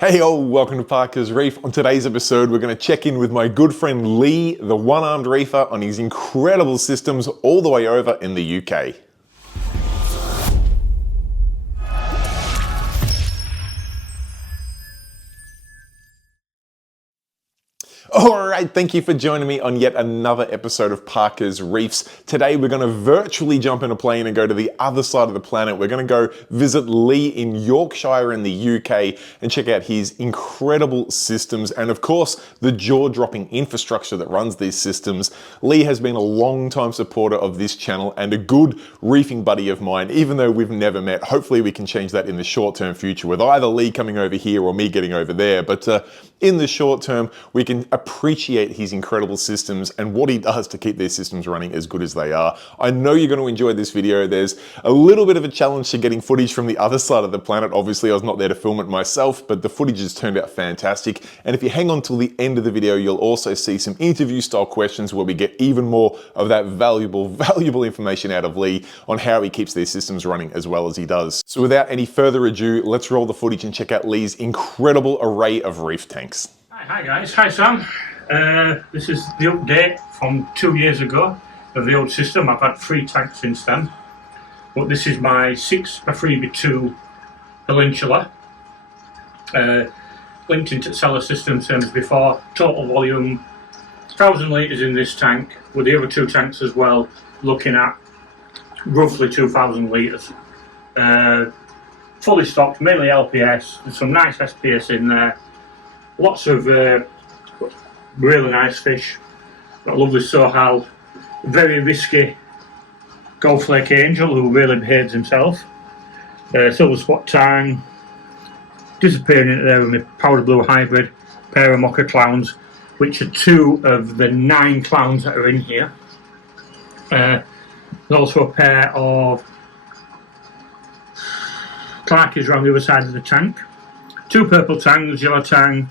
Hey all, welcome to Parker's Reef. On today's episode, we're going to check in with my good friend Lee, the one-armed reefer, on his incredible systems all the way over in the UK. Alright, thank you for joining me on yet another episode of Parker's Reefs. Today we're going to virtually jump in a plane and go to the other side of the planet. We're going to go visit Lee in Yorkshire in the UK and check out his incredible systems and of course the jaw-dropping infrastructure that runs these systems. Lee has been a long-time supporter of this channel and a good reefing buddy of mine, even though we've never met. Hopefully we can change that in the short-term future with either Lee coming over here or me getting over there, but in the short term we can appreciate his incredible systems and what he does to keep their systems running as good as they are. I know you're going to enjoy this video. There's a little bit of a challenge to getting footage from the other side of the planet. Obviously I was not there to film it myself, but the footage has turned out fantastic. And if you hang on till the end of the video, you'll also see some interview style questions where we get even more of that valuable information out of Lee on how he keeps their systems running as well as he does. So without any further ado, let's roll the footage and check out Lee's incredible array of reef tanks. Hi guys, hi Sam. This is the update from 2 years ago of the old system. I've had 3 tanks since then, but this is my 6x3x2 peninsula, linked into cellar system, same as before. Total volume 1,000 litres in this tank, with the other 2 tanks as well, looking at roughly 2,000 litres. Fully stocked, mainly LPS, there's some nice SPS in there. Lots of really nice fish. Got a lovely sohal, very risky goldflake angel who really behaves himself. Silver spot tang, disappearing into there with my powder blue hybrid, pair of mocha clowns, which are 2 of the 9 clowns that are in here. There's also a pair of clarkies around the other side of the tank. 2 purple tangs, yellow tang.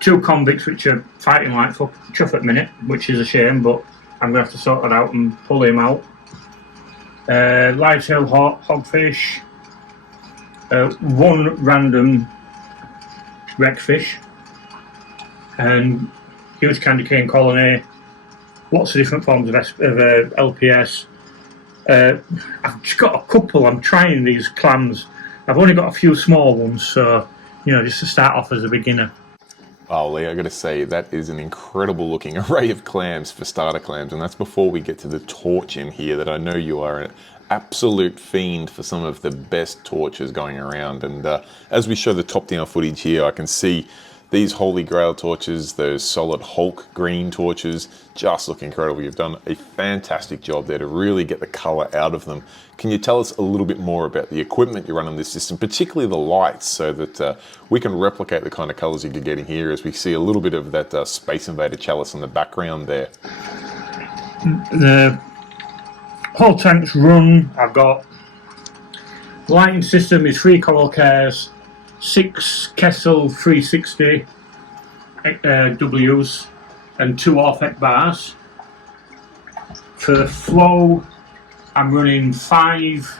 2 convicts which are fighting like chuff at the minute, which is a shame, but I'm going to have to sort that out and pull him out. Live tail hogfish, 1 random wreckfish, and huge candy cane colony, lots of different forms of LPS. I've just got a couple, I'm trying these clams. I've only got a few small ones, so you know, just to start off as a beginner. Oh Lee, I gotta say, that is an incredible looking array of clams for starter clams, and that's before we get to the torch in here that I know you are an absolute fiend for some of the best torches going around. And as we show the top down footage here, I can see these Holy Grail torches, those solid Hulk green torches, just look incredible. You've done a fantastic job there to really get the color out of them. Can you tell us a little bit more about the equipment you run on this system, particularly the lights, so that we can replicate the kind of colors you're getting here as we see a little bit of that Space Invader chalice in the background there? The whole tank's run. I've got the lighting system is 3 coral cares, 6 Kessel 360 Ws and 2 Orphec bars. For the flow, I'm running 5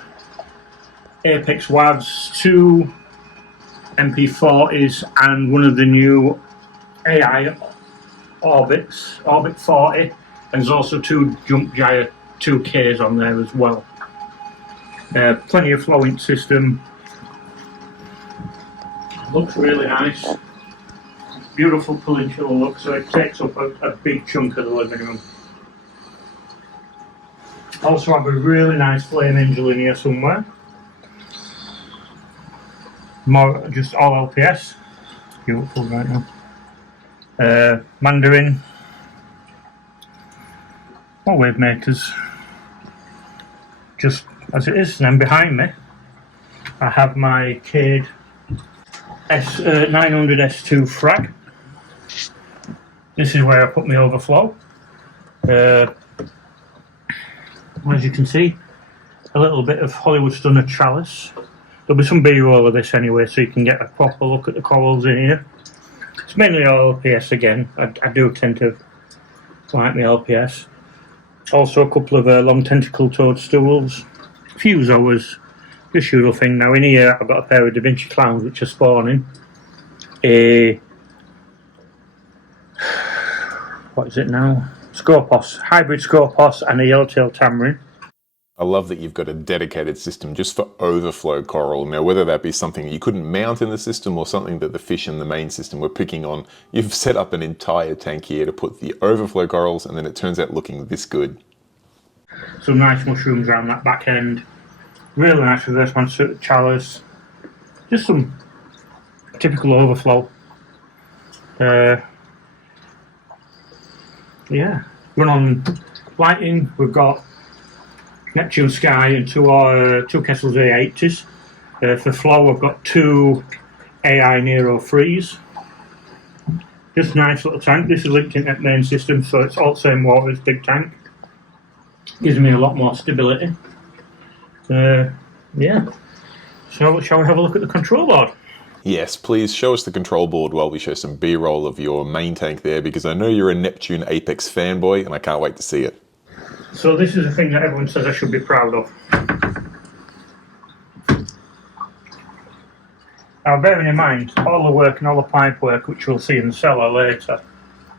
Apex WAVs, 2 MP40s and one of the new AI Orbits, Orbit 40, and there's also 2 Jump Gyre 2Ks on there as well. Plenty of flowing system. Looks really nice. Beautiful peninsula look, so it takes up a big chunk of the living room. Also have a really nice flame angel in here somewhere. More just all LPS. Beautiful right now. Mandarin. More wave makers. Just as it is. And then behind me I have my Cade 900 S2 frag. This is where I put my overflow. As you can see, a little bit of Hollywood Stunner trellis. There'll be some B-roll of this anyway, so you can get a proper look at the corals in here. It's mainly all LPS again. I do tend to like my LPS. Also a couple of long tentacle toadstools, a few zoas, This usual thing. Now in here I've got a pair of Da Vinci clowns which are spawning. What is it now? Scopos, hybrid Scopos and a yellowtail tamarin. I love that you've got a dedicated system just for overflow coral. Now, whether that be something you couldn't mount in the system or something that the fish in the main system were picking on, you've set up an entire tank here to put the overflow corals, and then it turns out looking this good. Some nice mushrooms around that back end. Really nice reverse chalice. Just some typical overflow. Yeah. Run on lighting. We've got Neptune Sky and two Kessels A80s. For flow, I've got two AI Nero 3s. Just a nice little tank. This is linked into the main system, so it's all the same water as big tank. Gives me a lot more stability. Yeah. So, shall we have a look at the control board? Yes, please show us the control board while we show some B-roll of your main tank there, because I know you're a Neptune Apex fanboy and I can't wait to see it. So this is a thing that everyone says I should be proud of. Now, bearing in mind, all the work and all the pipe work, which we'll see in the cellar later,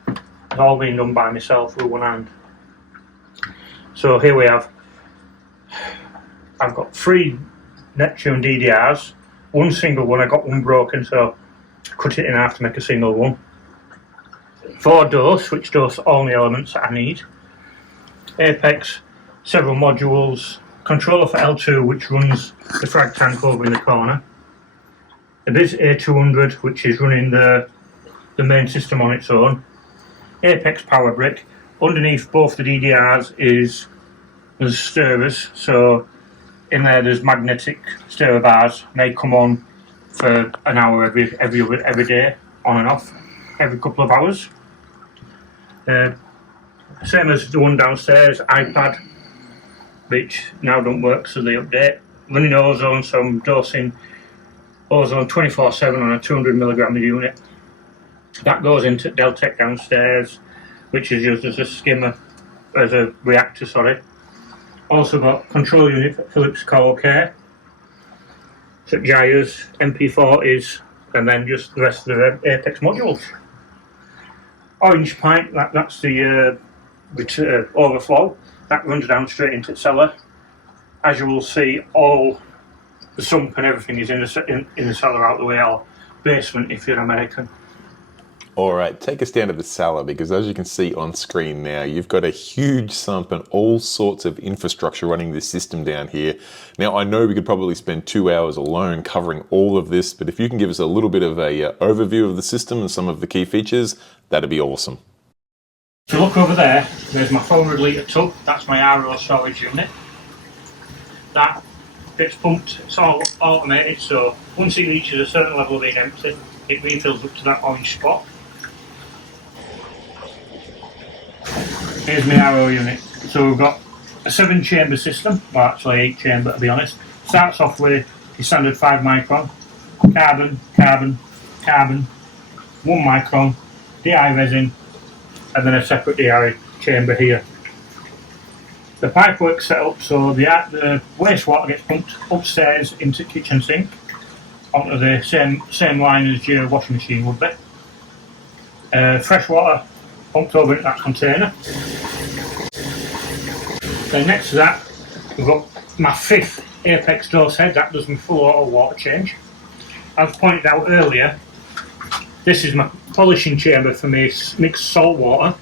has all been done by myself with one hand. So here we have, I've got 3 Neptune DDRs, one single one, I got one broken, so cut it in half to make a single one. 4 dose, which dose all the elements that I need. Apex, several modules, controller for L2 which runs the frag tank over in the corner. A Biz A200 which is running the main system on its own. Apex power brick. Underneath both the DDRs there's stirrers, so in there there's magnetic stirrer bars. They come on for an hour every day, on and off, every couple of hours. Same as the one downstairs, iPad, which now don't work, so they update. Running ozone, so I'm dosing ozone 24/7 on a 200mg unit. That goes into Deltec downstairs, which is used as a skimmer, as a reactor, sorry. Also got control unit for Philips Coral Care, Gyres, MP40s, and then just the rest of the Apex modules. Orange pipe, that's the overflow. That runs down straight into the cellar. As you will see, all the sump and everything is in the cellar out the way, or basement if you're American. Alright, take us down to the cellar, because as you can see on screen now, you've got a huge sump and all sorts of infrastructure running this system down here. Now, I know we could probably spend 2 hours alone covering all of this, but if you can give us a little bit of a overview of the system and some of the key features, that'd be awesome. If you look over there, there's my 400 litre tub. That's my RO storage unit. That gets pumped, it's all automated, so once it reaches a certain level of being empty, it refills up to that orange spot. Here's my RO unit. So we've got a 7-chamber system, well actually 8-chamber to be honest. Starts off with your standard 5 micron, carbon, carbon, carbon, 1 micron, DI resin, and then a separate DI chamber here. The pipework set up so the wastewater gets pumped upstairs into the kitchen sink onto the same line as your washing machine would be. Fresh water pumped over into that container. Then next to that, we've got my 5th Apex dose head. That does my full auto water change. As pointed out earlier, this is my polishing chamber for my mixed salt water.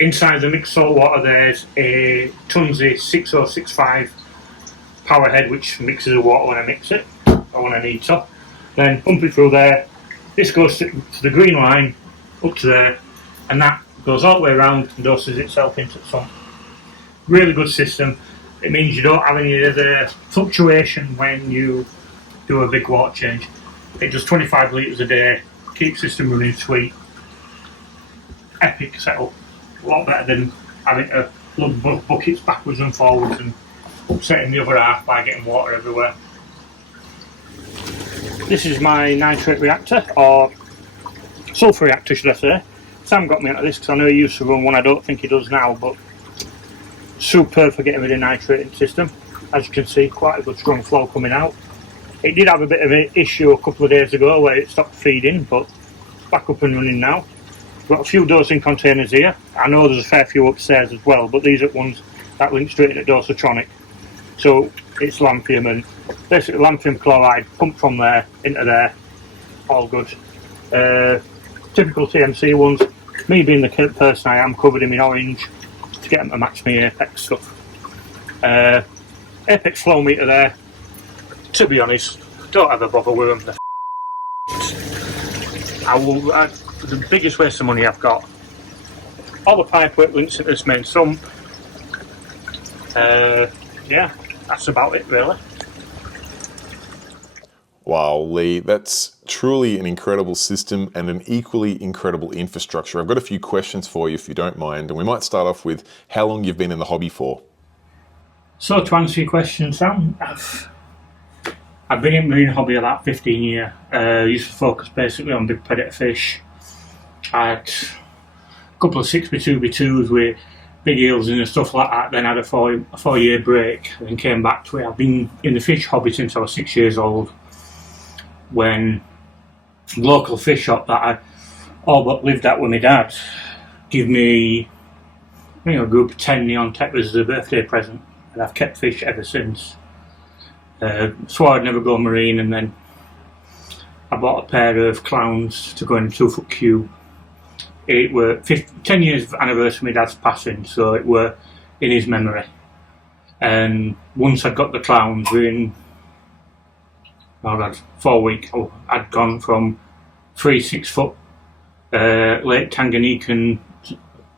Inside the mixed salt water there's a Tunzi 6065 power head which mixes the water when I mix it, or when I need to. Then pump it through there. This goes to the green line, up to there, and that goes all the way around and doses itself into the sump. Really good system. It means you don't have any of the fluctuation when you do a big water change. It does 25 litres a day, keeps system running sweet. Epic setup. A lot better than having to plug buckets backwards and forwards and upsetting the other half by getting water everywhere. This is my nitrate reactor, or sulphur reactor should I say. Sam got me out of this because I know he used to run one. I don't think he does now, but superb for getting rid of nitrate in the system. as you can see, quite a good strong flow coming out. It did have a bit of an issue a couple of days ago where it stopped feeding, but back up and running now. Got a few dosing containers here. I know there's a fair few upstairs as well, but these are ones that link straight into Dosatronic. So it's lanthanum, and basically lanthanum chloride pumped from there into there, all good. Typical TMC ones. Me being the person I am, covered him in orange to get them to match my Apex stuff. Apex flow meter there. To be honest, don't ever bother with them. The biggest waste of money I've got. All the pipe work links into this main sump. Yeah, that's about it really. Wow, Lee, that's truly an incredible system and an equally incredible infrastructure. I've got a few questions for you if you don't mind, and we might start off with how long you've been in the hobby for. So to answer your question, Sam, I've been in marine hobby about 15 years. Used to focus basically on big predator fish. I had a couple of 6x2x2s with big eels and stuff like that, then had a 4-year break and came back to it. I've been in the fish hobby since I was 6 years old, when local fish shop that I all but lived at with my dad gave me a group of 10 neon tetras as a birthday present, and I've kept fish ever since. Swore I'd never go marine, and then I bought a pair of clowns to go in a 2-foot cube. It were 10 years anniversary of my dad's passing, so it were in his memory. And once I'd got the clowns, within 4 weeks, I'd gone from 3 6-foot Lake Tanganyikan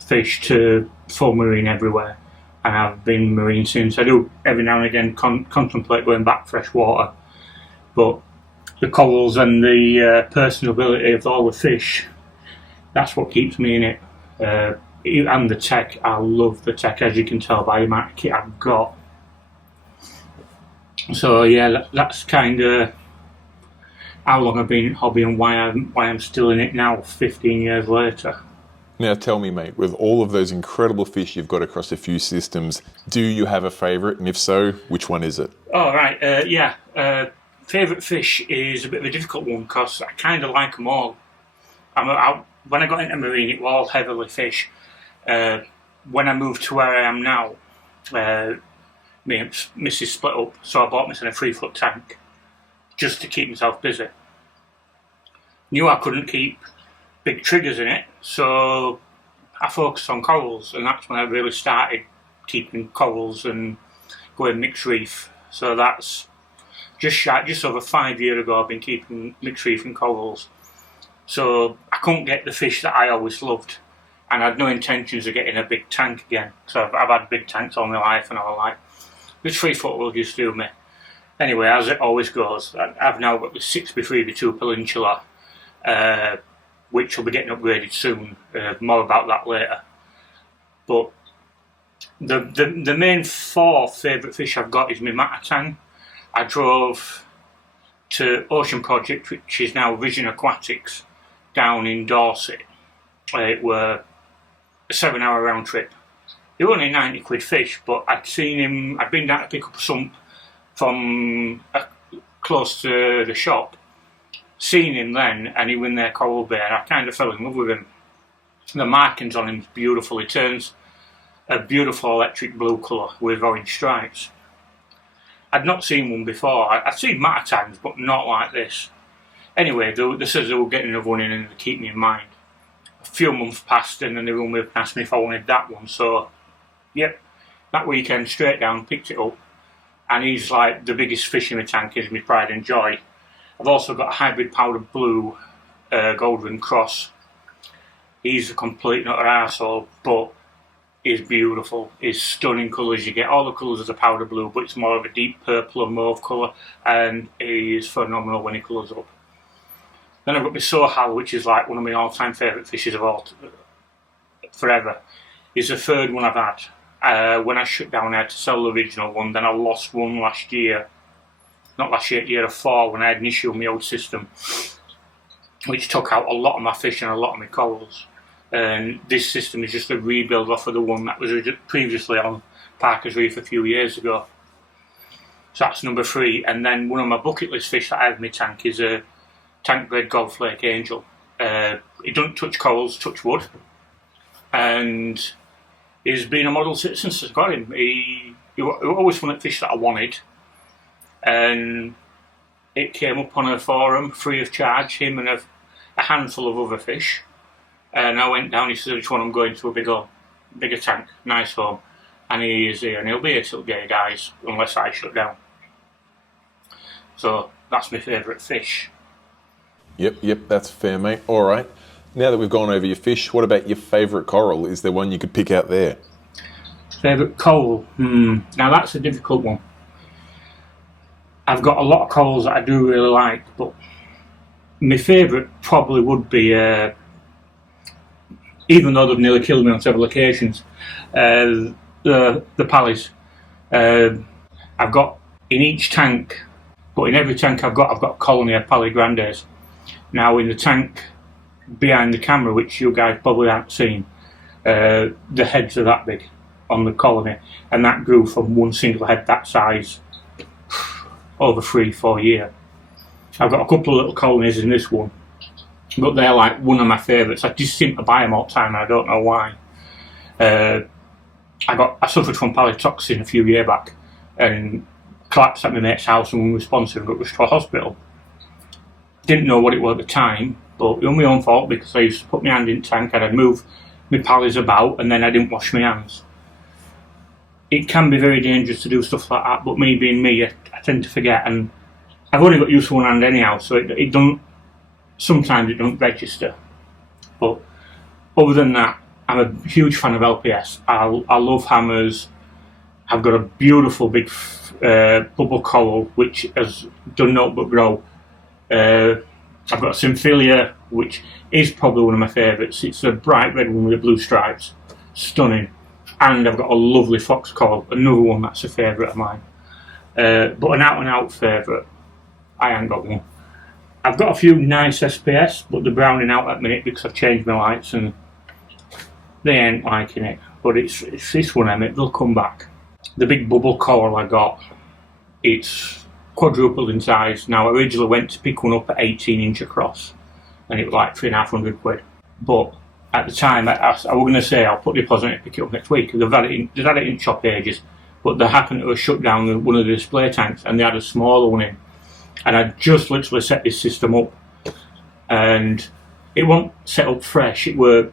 fish to full marine everywhere. And I've been marine since. I do every now and again contemplate going back freshwater, but the corals and the personability of all the fish, that's what keeps me in it. And the tech, I love the tech, as you can tell by the amount of kit I've got. So yeah, that's kind of how long I've been in hobby and why I'm still in it now, 15 years later. Now tell me, mate, with all of those incredible fish you've got across a few systems, do you have a favourite? And if so, which one is it? Oh, right, yeah. Favourite fish is a bit of a difficult one because I kind of like them all. When I got into marine, it was all heavily fish. When I moved to where I am now, me and Mrs. split up, so I bought myself a 3-foot tank just to keep myself busy. Knew I couldn't keep big triggers in it, so I focused on corals, and that's when I really started keeping corals and going mixed reef. So that's just over 5 years ago I've been keeping mixed reef and corals. So I couldn't get the fish that I always loved, and I had no intentions of getting a big tank again. So I've had big tanks all my life, and I was like, this 3-foot will just do me. Anyway, as it always goes, I've now got the 6x3x2 Peninsula, which will be getting upgraded soon. More about that later. But the main 4 favourite fish I've got is my Matatang. I drove to Ocean Project, which is now Vision Aquatics, down in Dorset. It were a 7-hour round trip. They were only 90 quid fish, but I'd been down to pick up a sump from close to the shop, seen him then, and he was in their coral bay, and I kind of fell in love with him. The markings on him is beautiful. He turns a beautiful electric blue colour with orange stripes. I'd not seen one before. I'd seen Matatangs, but not like this. Anyway, they said they were getting another one in and they keep me in mind. A few months passed and then they rung me up and asked me if I wanted that one, so yep, that weekend straight down, picked it up, and he's like the biggest fish in my tank, is my pride and joy. I've also got a hybrid powdered blue gold ring cross. He's a complete nutter arsehole, but he's beautiful. He's stunning colours. You get all the colours as a powder blue, but it's more of a deep purple and mauve colour, and he is phenomenal when he colours up. Then I've got my Sohal, which is like one of my all-time favourite fishes of all forever. He's the third one I've had. When I shut down, I had to sell the original one. Then I lost one last year. Not last year, year before, when I had an issue with my old system, which took out a lot of my fish and a lot of my corals. And this system is just a rebuild off of the one that was previously on Parker's Reef a few years ago. So that's number 3. And then one of my bucket list fish that I have in my tank is a tank bred Godflake Angel. He doesn't touch corals, touch wood. And he's been a model citizen since I got him. He always one of the fish that I wanted. And it came up on a forum free of charge, him and a handful of other fish. And I went down, he said, which one I'm going to a bigger tank, nice home. And he is here, and he'll be here till the day he dies, unless I shut down. So that's my favourite fish. Yep, that's fair, mate. All right. Now that we've gone over your fish, what about your favourite coral? Is there one you could pick out there? Favourite coral? Now that's a difficult one. I've got a lot of corals that I do really like, but my favourite probably would be, even though they've nearly killed me on several occasions, the pallies. I've got in each tank, but in every tank I've got a colony of Palli grandes. Now in the tank behind the camera, which you guys probably haven't seen, the heads are that big on the colony, and that grew from one single head that size over 3-4 years. I've got a couple of little colonies in this one, but they're like one of my favourites. I just seem to buy them all the time, and I don't know why. I suffered from palytoxin a few years back and collapsed at my mate's house, and we were sponsored and got rushed to a hospital. Didn't know what it was at the time, but it was my own fault because I used to put my hand in the tank and I'd move my pallies about and then I didn't wash my hands. It can be very dangerous to do stuff like that, but me being me, I tend to forget, and I've only got used to one hand anyhow, so it don't. Sometimes it don't register. But other than that, I'm a huge fan of LPS. I love hammers. I've got a beautiful big bubble coral which has done naught but grow. I've got a Symphilia, which is probably one of my favourites. It's a bright red one with the blue stripes, stunning. And I've got a lovely fox coral, another one that's a favourite of mine. But an out-and-out favourite, I ain't got one. I've got a few nice SPS, but they're browning out at the minute because I've changed my lights and they ain't liking it. But it's this one, Emmett, they'll come back. The big bubble coral I got, it's quadrupled in size. Now, I originally went to pick one up at 18 inch across, and it was like £350. But at the time, I was going to say I'll put the deposit in and pick it up next week. They've had it in shop ages, but they happened to have shut down one of the display tanks, and they had a smaller one in. And I just literally set this system up, and it wasn't set up fresh. It were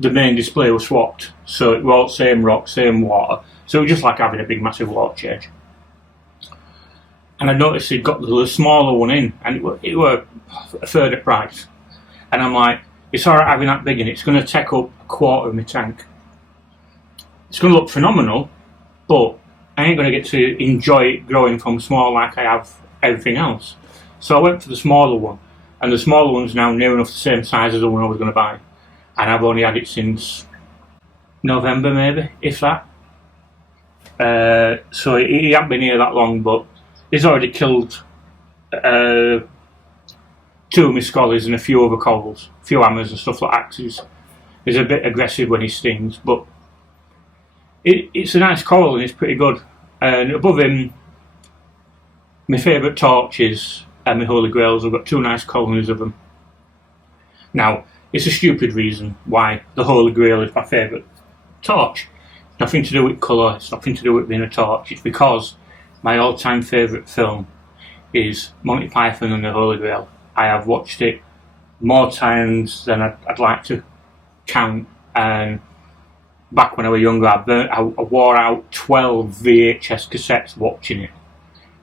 the main display was swapped, so it was all same rock, same water. So it was just like having a big, massive water change. And I noticed it got the smaller one in, and it were a third of price. And I'm like, it's all right having that big, and it's going to take up a quarter of my tank. It's going to look phenomenal, but I ain't going to get to enjoy it growing from small like I have everything else. So I went for the smaller one, and the smaller one's now near enough the same size as the one I was going to buy. And I've only had it since November, maybe, if that. So he hasn't been here that long, but he's already killed 2 of my scollies and a few other corals, a few hammers and stuff like that. He's a bit aggressive when he stings, but it's a nice coral and it's pretty good. And above him, my favourite torches and my holy grails. I've got 2 nice colonies of them. Now, it's a stupid reason why the holy grail is my favourite torch. It's nothing to do with colour, it's nothing to do with being a torch. It's because my all-time favourite film is Monty Python and the Holy Grail. I have watched it more times than I'd like to count, and back when I was younger I wore out 12 VHS cassettes watching it.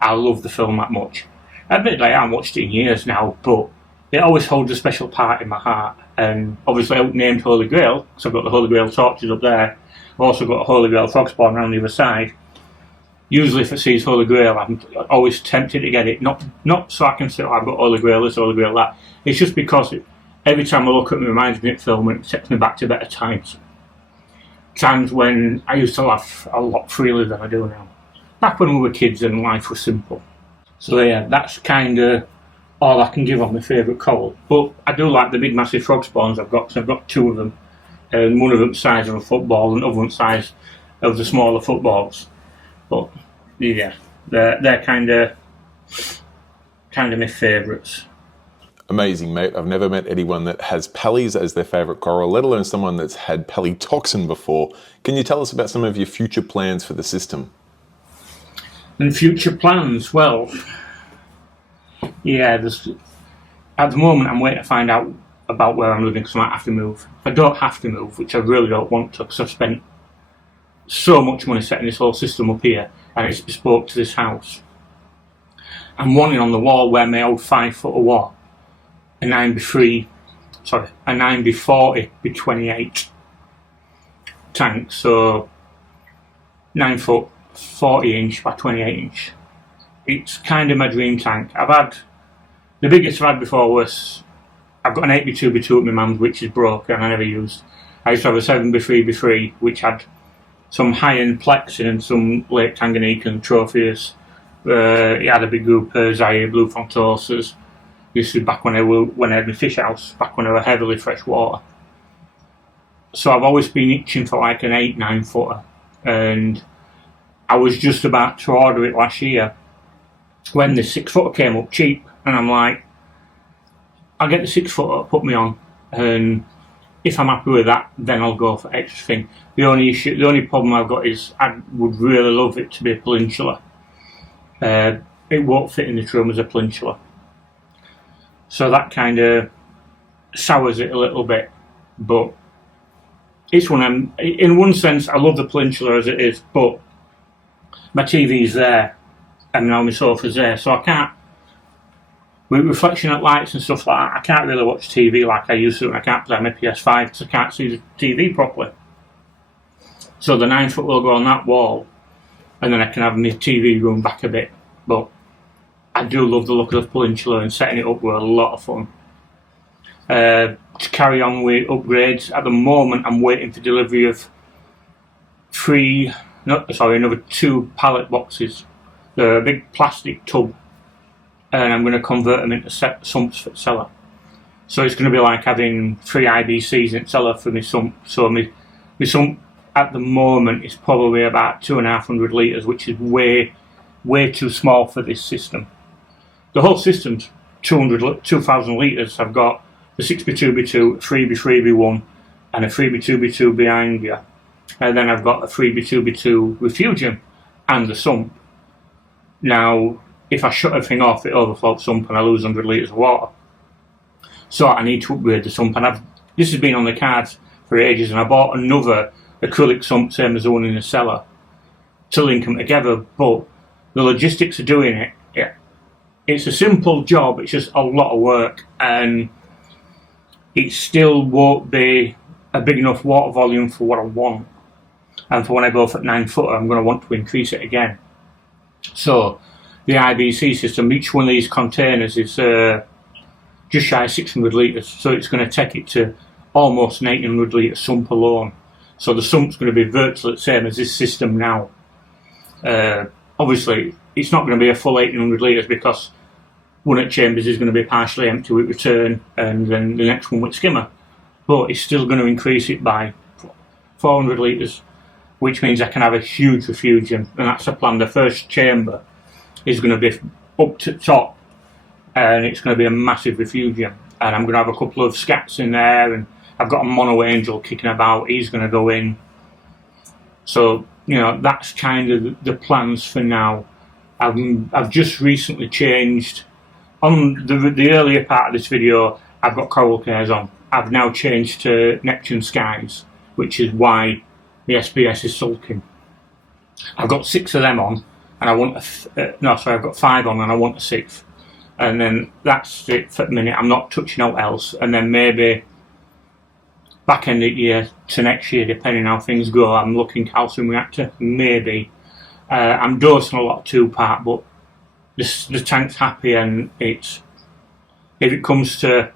I love the film that much. Admittedly, I haven't watched it in years now, but it always holds a special part in my heart. And obviously, I named Holy Grail because I've got the Holy Grail torches up there. I've also got a Holy Grail frog spawn around the other side. Usually, if I see Holy Grail, I'm always tempted to get it. Not so I can say, oh, I've got Holy Grail this, Holy Grail that. It's just because every time I look at it, it reminds me of the film and it takes me back to better times. Times when I used to laugh a lot freely than I do now. Back when we were kids and life was simple. So yeah, that's kind of all I can give on my favourite coral. But I do like the big massive frog spawns I've got, because I've got 2 of them. And one of them the size of a football and the other one the size of the smaller footballs. But yeah, They're kind of my favourites. Amazing, mate. I've never met anyone that has pellies as their favourite coral, let alone someone that's had pelly toxin before. Can you tell us about some of your future plans for the system? And future plans, well, yeah, at the moment I'm waiting to find out about where I'm living because I might have to move. If I don't have to move, which I really don't want to because I've spent so much money setting this whole system up here and it's bespoke to this house. I'm wanting on the wall where my old 5-footer was a 9x40 by 28 tank, so 9 foot 40 inch by 28 inch. It's kind of my dream tank. The biggest I've had before was, I've got an 8x2x2 at my mum's which is broken and I never used. I used to have a 7x3x3 which had some high-end plexin and some Lake Tanganyika and trophies. It had a big group of Zaire blue frontosas. This was back when I had my fish house, back when I was heavily freshwater. So I've always been itching for like an 8-9 footer, and I was just about to order it last year when the 6 footer came up cheap, and I'm like, I'll get the 6 footer, put me on, and if I'm happy with that, then I'll go for extra thing. The only problem I've got is I would really love it to be a peninsula. It won't fit in the room as a peninsula. So that kind of sours it a little bit, but it's in one sense, I love the peninsula as it is, but my TV's there, and now my sofa's there, so I can't, with reflection at lights and stuff like that, I can't really watch TV like I used to, and I can't play my PS5 because I can't see the TV properly. So the 9 foot will go on that wall, and then I can have my TV room back a bit, but I do love the look of the peninsula, and setting it up were a lot of fun. To carry on with upgrades, at the moment I'm waiting for delivery of another 2 pallet boxes. They're a big plastic tub, and I'm going to convert them into sumps for the cellar. So it's going to be like having 3 IBCs in the cellar for my sump. So my sump at the moment is probably about 2,500 litres, which is way too small for this system. The whole system's 2,000 litres. I've got the 6x2x2, 3x3x1, and a 3x2x2 behind you. And then I've got a 3x2x2 refugium and the sump. Now, if I shut everything off, it overflows sump and I lose 100 litres of water. So I need to upgrade the sump. And this has been on the cards for ages, and I bought another acrylic sump, same as the one in the cellar, to link them together. But the logistics of doing it, it's a simple job, it's just a lot of work, and it still won't be a big enough water volume for what I want. And for when I go for 9 footer, I'm going to want to increase it again. So the IBC system, each one of these containers is just shy of 600 litres, so it's going to take it to almost an 800 litre sump alone. So the sump's going to be virtually the same as this system now. Obviously, it's not going to be a full 800 litres because one at Chambers is going to be partially empty with return, and then the next one with skimmer. But it's still going to increase it by 400 litres, which means I can have a huge refugium, and that's the plan. The first chamber is going to be up to the top, and it's going to be a massive refugium. And I'm going to have a couple of scats in there, and I've got a mono angel kicking about. He's going to go in. So, that's kind of the plans for now. I've just recently changed. On the earlier part of this video, I've got coral cares on. I've now changed to Neptune Skies, which is why the SPS is sulking. I've got 6 of them on, and I want I've got 5 on, and I want a 6th. And then that's it for the minute. I'm not touching out else, and then maybe back end of the year to next year, depending how things go, I'm looking calcium reactor, maybe. I'm dosing a lot of 2-part, but the tank's happy, and if it comes to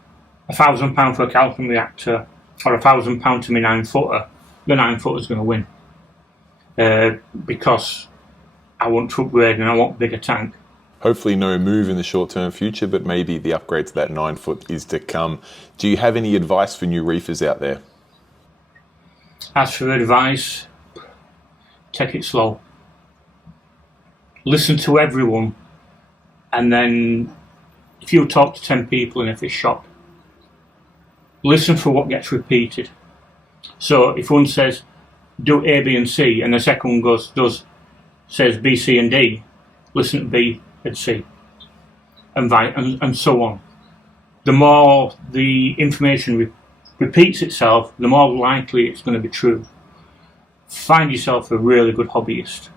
£1,000 for a calcium reactor or £1,000 to my 9 footer, the 9 footer's going to win, because I want to upgrade and I want a bigger tank. Hopefully no move in the short-term future, but maybe the upgrade to that 9 foot is to come. Do you have any advice for new reefers out there? As for advice, take it slow. listen to everyone, and then if you talk to 10 people in a fish shop, listen for what gets repeated. So if one says do A, B and C, and the second one says B, C and D, listen to B and C, and so on. The more the information repeats itself, the more likely it's going to be true. Find yourself a really good hobbyist.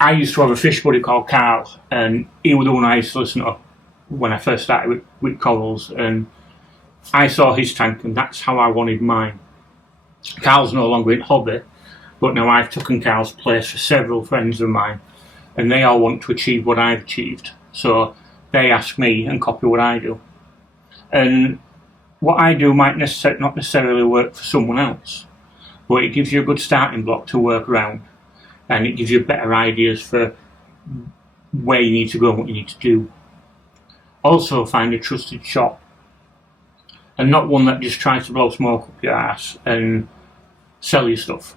I used to have a fish buddy called Carl, and he was the one I used to listen to when I first started with corals, and I saw his tank, and that's how I wanted mine. Carl's no longer in hobby, but now I've taken Carl's place for several friends of mine, and they all want to achieve what I've achieved. So they ask me and copy what I do. And what I do might not necessarily work for someone else, but it gives you a good starting block to work around, and it gives you better ideas for where you need to go and what you need to do. Also, find a trusted shop, and not one that just tries to blow smoke up your ass and sell you stuff.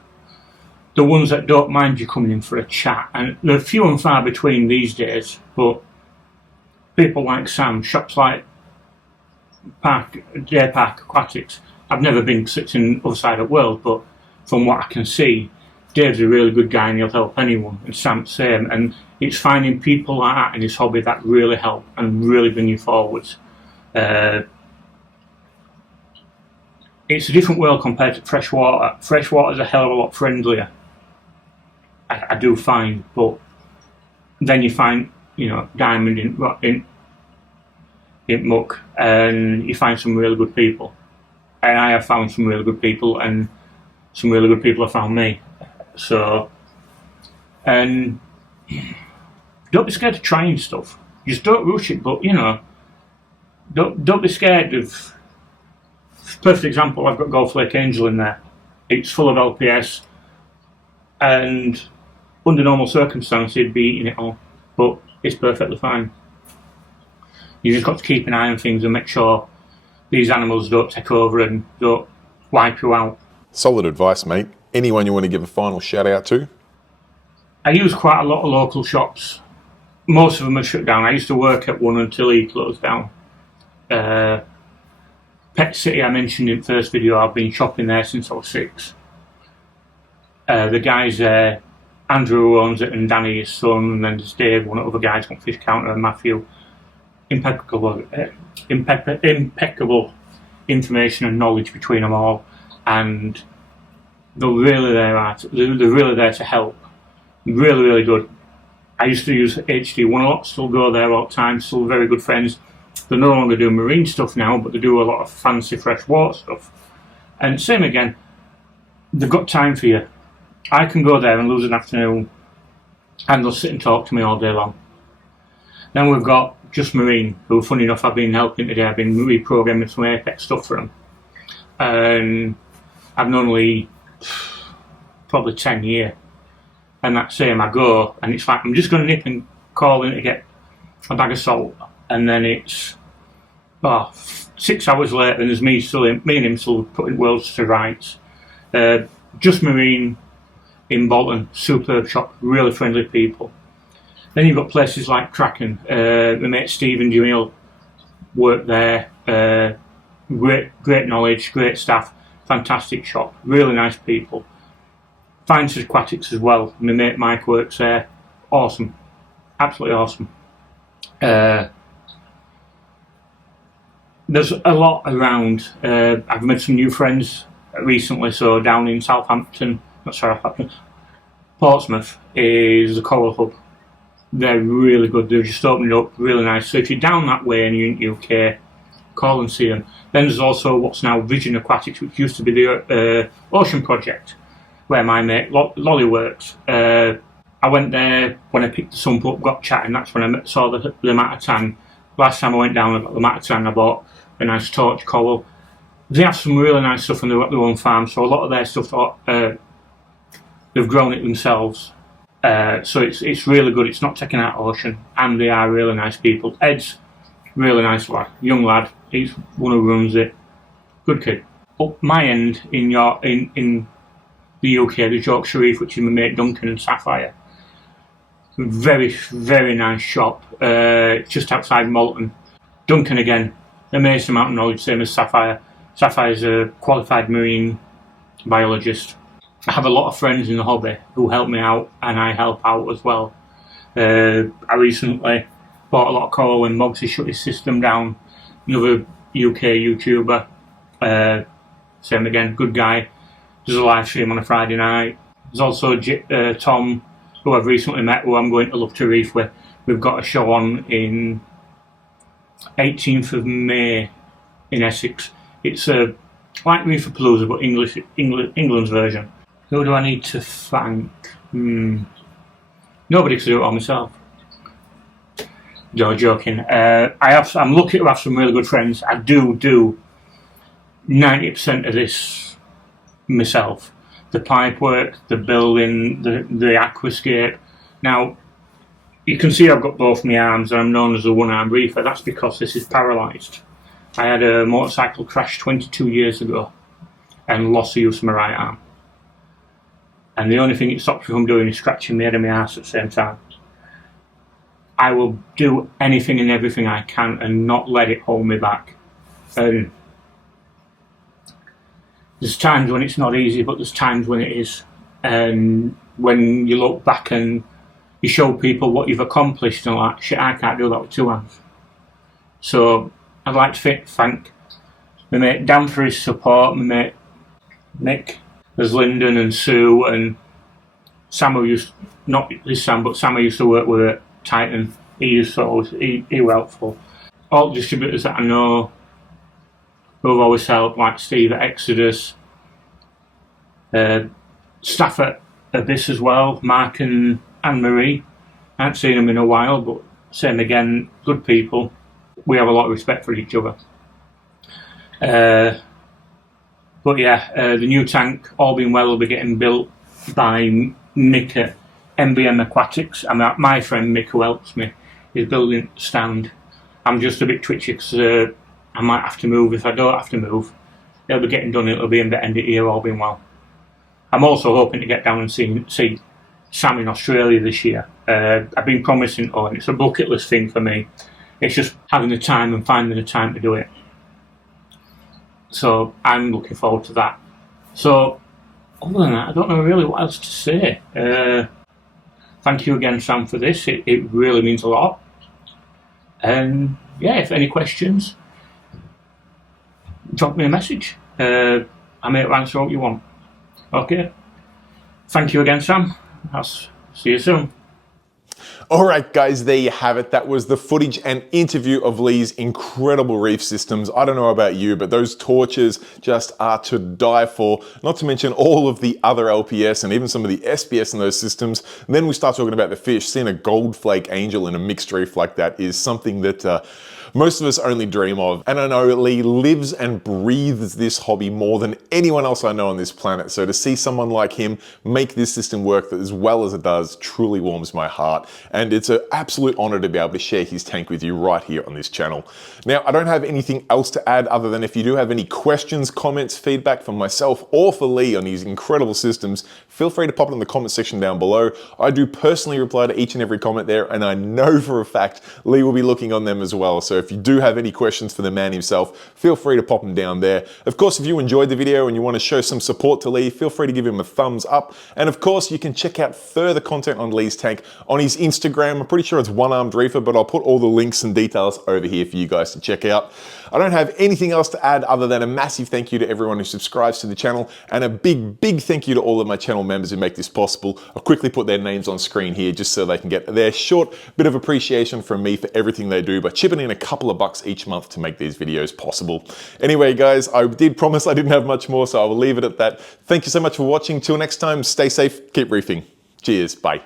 The ones that don't mind you coming in for a chat, and they're few and far between these days, but people like Sam, shops like Parker Aquatics. I've never been sitting other side of the world, but from what I can see, Dave's a really good guy and he'll help anyone, and Sam's same. And it's finding people like that in this hobby that really help and really bring you forwards. It's a different world compared to freshwater. Freshwater's a hell of a lot friendlier, I do find, but then you find, diamond in muck, and you find some really good people. And I have found some really good people, and some really good people have found me. So, and don't be scared of trying stuff. Just don't rush it, but don't be scared of. Perfect example, I've got Gulf Lake Angel in there. It's full of LPS, and under normal circumstances you'd be eating it all, but it's perfectly fine. You just got to keep an eye on things and make sure these animals don't take over and don't wipe you out. Solid advice, mate. Anyone you want to give a final shout out to? I use quite a lot of local shops. Most of them are shut down. I used to work at one until he closed down. Pet City, I mentioned in the first video, I've been shopping there since I was 6. The guys there, Andrew who owns it, and Danny, his son, and then there's Dave, one of the other guys on Fish Counter, and Matthew. Impeccable information and knowledge between them all, and they're really there to help. Really, really good. I used to use HD1 a lot, still go there all the time, still very good friends. They're no longer doing marine stuff now, but they do a lot of fancy freshwater stuff. And same again, they've got time for you. I can go there and lose an afternoon, and they'll sit and talk to me all day long. Then we've got Just Marine, who, funny enough, I've been helping today. I've been reprogramming some Apex stuff for them. And I've known Lee probably 10 years. And that same, I go, and it's like, I'm just going to nip and call in to get a bag of salt. And then it's 6 hours later, and there's me and him still putting worlds to rights. Just Marine in Bolton, superb shop, really friendly people. Then you've got places like Kraken. My mate Steve and Jamil work there. Great knowledge, great staff, fantastic shop, really nice people. Finds Aquatics as well. My mate Mike works there. Awesome, absolutely awesome. There's a lot around. I've made some new friends recently. So down in Portsmouth is the Coral Hub. They're really good. They're just opening up, really nice. So if you're down that way and you're in the UK, call and see them. Then there's also what's now Vision Aquatics, which used to be the Ocean Project, where my mate Lolly works. I went there when I picked the sump up, got chatting. That's when I saw the Matatan. Last time I went down, I got the Matatan. I bought a nice torch coral. They have some really nice stuff, and they've got their own farm. So a lot of their stuff, they've grown it themselves. So it's really good. It's not taken out ocean, and they are really nice people. Ed's really nice lad, young lad. He's one who runs it. Good kid. Up my end in the the UK, there's Yorkshire Reef, which is my mate Duncan and Sapphire. Very, very nice shop, just outside Malton. Duncan again, amazing amount of knowledge, same as Sapphire. Sapphire's a qualified marine biologist. I have a lot of friends in the hobby who help me out, and I help out as well. I recently bought a lot of coral when Mogsy shut his system down. Another UK YouTuber, same again, good guy. There's a live stream on a Friday night. There's also Tom, who I've recently met, who I'm going to Love to Reef with. We've got a show on in 18th of May in Essex. It's like Reeferpalooza, but England's version. Who do I need to thank? Nobody, to do it all myself. No, joking. I'm lucky to have some really good friends. I do 90% of this myself. The pipe work, the building, the aquascape. Now, you can see I've got both my arms and I'm known as a one-armed reefer. That's because this is paralysed. I had a motorcycle crash 22 years ago and lost the use of my right arm. And the only thing it stops me from doing is scratching my head and my arse at the same time. I will do anything and everything I can and not let it hold me back. And there's times when it's not easy, but there's times when it is. And when you look back and you show people what you've accomplished and like, shit, I can't do that with two hands. So I'd like to thank my mate Dan for his support, my mate Nick, there's Lyndon and Sue and Sam, who used, not this Sam, but Sam I used to work with at Titan. He was helpful. All the distributors that I know who have always helped, like Steve at Exodus, staff at Abyss as well, Mark and Anne-Marie. I haven't seen them in a while, but same again, good people. We have a lot of respect for each other. But yeah, the new tank, all being well, will be getting built by Mick at MBM Aquatics. And my friend Mick, who helps me, is building the stand. I'm just a bit twitchy because I might have to move. If I don't have to move, it'll be getting done. It'll be in the end of the year, all being well. I'm also hoping to get down and see Sam in Australia this year. I've been promising, and it's a bucket list thing for me. It's just having the time and finding the time to do it. So I'm looking forward to that. So other than that, I don't know really what else to say. Thank you again, Sam, for this. It really means a lot. And yeah, if any questions, drop me a message. I may answer what you want. Okay. Thank you again, Sam. I'll see you soon. Alright guys, there you have it. That was the footage and interview of Lee's incredible reef systems. I don't know about you, but those torches just are to die for. Not to mention all of the other LPS and even some of the SPS in those systems. And then we start talking about the fish. Seeing a gold flake angel in a mixed reef like that is something that most of us only dream of. And I know Lee lives and breathes this hobby more than anyone else I know on this planet. So to see someone like him make this system work as well as it does truly warms my heart. And it's an absolute honor to be able to share his tank with you right here on this channel. Now, I don't have anything else to add other than if you do have any questions, comments, feedback from myself or for Lee on these incredible systems, feel free to pop it in the comment section down below. I do personally reply to each and every comment there, and I know for a fact Lee will be looking on them as well. So if you do have any questions for the man himself, feel free to pop them down there. Of course, if you enjoyed the video and you want to show some support to Lee, feel free to give him a thumbs up. And of course, you can check out further content on Lee's tank on his Instagram. I'm pretty sure it's One Armed Reefer, but I'll put all the links and details over here for you guys to check out. I don't have anything else to add other than a massive thank you to everyone who subscribes to the channel, and a big thank you to all of my channel members who make this possible. I'll quickly put their names on screen here just so they can get their short bit of appreciation from me for everything they do by chipping in a couple of bucks each month to make these videos possible. Anyway guys, I did promise I didn't have much more, so I will leave it at that. Thank you so much for watching. Till next time, stay safe, keep reefing. Cheers, bye.